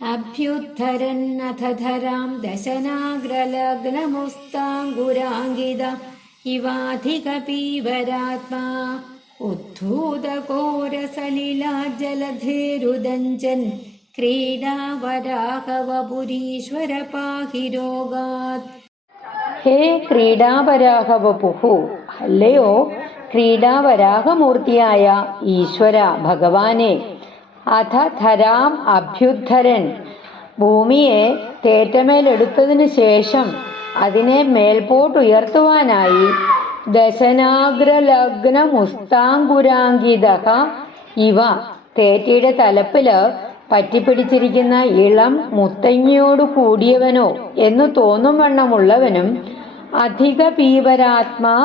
അഭ്യുദ്ധരന്നഥ ധരാം ദശനാഗ്രലഗ്നമുസ്താംഗുരാങ്കിത ഇവാധിക പീവരാത്മാ ഉദ്ധൂതഘോരസലിലാജലധേരുദഞ്ചൻ ക്രീഡാവരാഹവപുരീശ്വര പാഹി രോഗാത്. ഹേ ക്രീഡാവരാഹവപുഹു, അല്ലയോ ക്രീഡാവരാഹമൂർത്തിയായ ഈശ്വര ഭഗവാനെ. അഥ ധരാം അഭ്യുദ്ധരൻ, ഭൂമിയെ തേറ്റമേലെടുത്തതിനു ശേഷം അതിനെ മേൽപോട്ടുയർത്തുവാനായി ദശനാഗ്രലഗ്നമുസ്താംഗുരാങ്കിത ഇവ, തേറ്റയുടെ തലപ്പില് പറ്റിപ്പിടിച്ചിരിക്കുന്ന ഇളം മുത്തങ്ങിയോടു കൂടിയവനോ എന്നു തോന്നും വണ്ണമുള്ളവനും അധിക പീവരാത്മാ,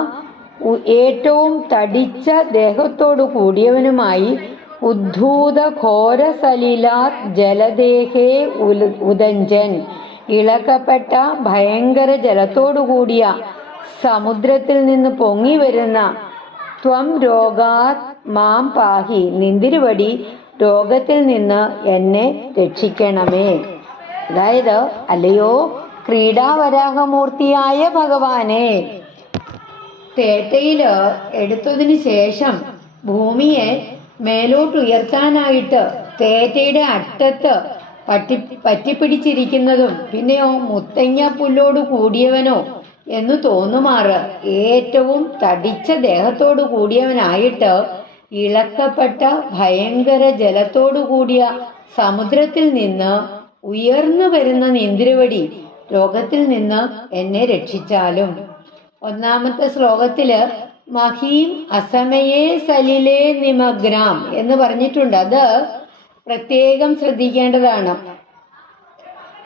ഏറ്റവും തടിച്ച ദേഹത്തോടു കൂടിയവനുമായി ഉദ്ധൂത ഘോര സലിലാത് ജലദേഹേ ഉദഞ്ചൻ, ഇളക്കപ്പെട്ട ഭയങ്കര ജലത്തോടുകൂടിയ സമുദ്രത്തിൽ നിന്ന് പൊങ്ങി വരുന്ന ത്വം രോഗാത് മാം പാഹി, നിന്തിരുവടി രോഗത്തിൽ നിന്ന് എന്നെ രക്ഷിക്കണമേ. അതായത്, അല്ലയോ ക്രീഡാവരാഹമൂർത്തിയായ ഭഗവാനെ, തേറ്റയില് എടുത്തതിന് ശേഷം ഭൂമിയെ മേലോട്ടുയർത്താനായിട്ട് തേറ്റയുടെ അറ്റത്ത് പറ്റിപ്പിടിച്ചിരിക്കുന്നതും പിന്നെയോ മുത്തങ്ങ പുല്ലോട് കൂടിയവനോ എന്നു തോന്നുമാറ് ഏറ്റവും തടിച്ച ദേഹത്തോടു കൂടിയവനായിട്ട് ഇളക്കപ്പെട്ട ഭയങ്കര ജലത്തോടു കൂടിയ സമുദ്രത്തിൽ നിന്ന് ഉയർന്നു വരുന്ന നിന്തിരുവടി രോഗത്തിൽ നിന്ന് എന്നെ രക്ഷിച്ചാലും. ഒന്നാമത്തെ ശ്ലോകത്തില് മഹീം അസമയേ സലിലേ നിമഗ്നാം എന്ന് പറഞ്ഞിട്ടുണ്ട്. അത് പ്രത്യേകം ശ്രദ്ധിക്കേണ്ടതാണ്.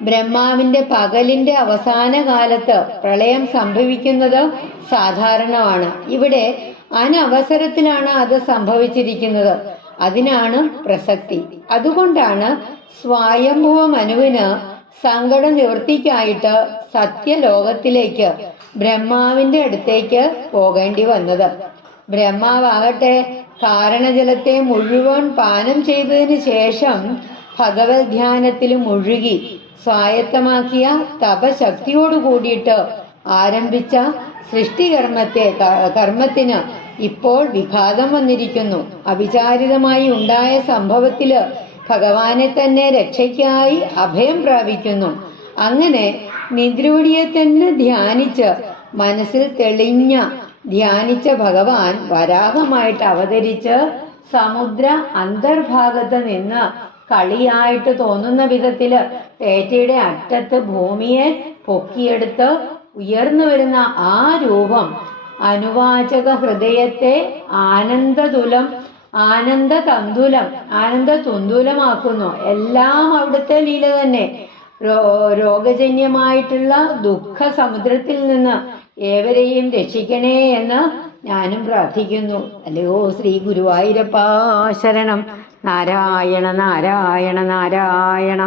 ബ്രഹ്മാവിന്റെ പകലിന്റെ അവസാന കാലത്ത് പ്രളയം സംഭവിക്കുന്നത് സാധാരണമാണ്. ഇവിടെ അനവസരത്തിലാണ് അത് സംഭവിച്ചിരിക്കുന്നത്. അതിനാണ് പ്രസക്തി. അതുകൊണ്ടാണ് സ്വയംഭുവ മനുവിന് സങ്കട നിവൃത്തിക്കായിട്ട് സത്യലോകത്തിലേക്ക് ബ്രഹ്മാവിന്റെ അടുത്തേക്ക് പോകേണ്ടി വന്നത്. ബ്രഹ്മാവാകട്ടെ കാരണജലത്തെ മുഴുവൻ പാനം ചെയ്തതിന് ശേഷം ഭഗവത് ധ്യാനത്തിൽ മുഴുകി സ്വായത്തമാക്കിയ തപശക്തിയോട് കൂടിയിട്ട് ആരംഭിച്ച കർമ്മത്തിന് ഇപ്പോൾ വിഘാതം വന്നിരിക്കുന്നു. അവിചാരിതമായി ഉണ്ടായ സംഭവത്തില് ഭഗവാനെ തന്നെ രക്ഷയ്ക്കായി അഭയം പ്രാപിക്കുന്നു. അങ്ങനെ നിദ്രൂഢിയെ തന്നെ ധ്യാനിച്ച് മനസ്സിൽ ധ്യാനിച്ച ഭഗവാൻ വരാഹമായിട്ട് അവതരിച്ച് സമുദ്ര അന്തർഭാഗത്ത് നിന്ന് കളിയായിട്ട് തോന്നുന്ന വിധത്തില് തേറ്റയുടെ അറ്റത്ത് ഭൂമിയെ പൊക്കിയെടുത്ത് ഉയർന്നു വരുന്ന ആ രൂപം അനുവാചക ഹൃദയത്തെ ആനന്ദതുന്തുലമാക്കുന്നു. എല്ലാം അവിടുത്തെ ലീല തന്നെ. രോഗജന്യമായിട്ടുള്ള ദുഃഖ സമുദ്രത്തിൽ നിന്ന് ഏവരെയും രക്ഷിക്കണേ എന്ന് ഞാനും പ്രാർത്ഥിക്കുന്നു. അല്ലയോ ശ്രീ ഗുരുവായൂരപ്പാ ശരണം. നാരായണ നാരായണ നാരായണ.